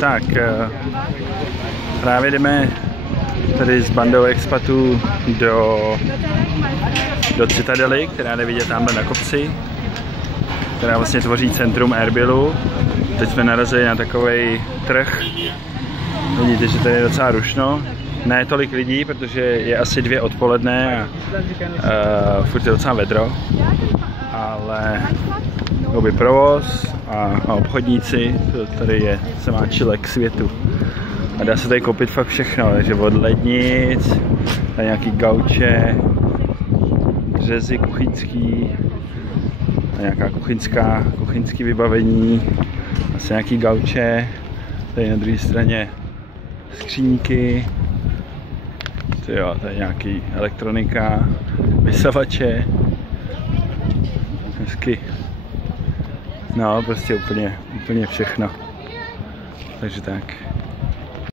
Tak, právě jdeme tady s bandou expatů do Citadely, která jde vidět tamhle na kopci, která vlastně tvoří centrum Erbilu. Teď jsme narazili na takovej trh. Vidíte, že tady je docela rušno. Ne tolik lidí, protože je asi 2 odpoledne a furt je docela vedro. Ale jakoby provoz a obchodníci, tady je semáčilek světu. A dá se tady koupit fakt všechno, takže od lednic, tady nějaký gauče, řezy kuchyňský, a nějaká kuchyňský vybavení, asi nějaký gauče, tady na druhé straně skříňky, tady nějaký elektronika, vysavače, hezky, no prostě úplně všechno, takže tak.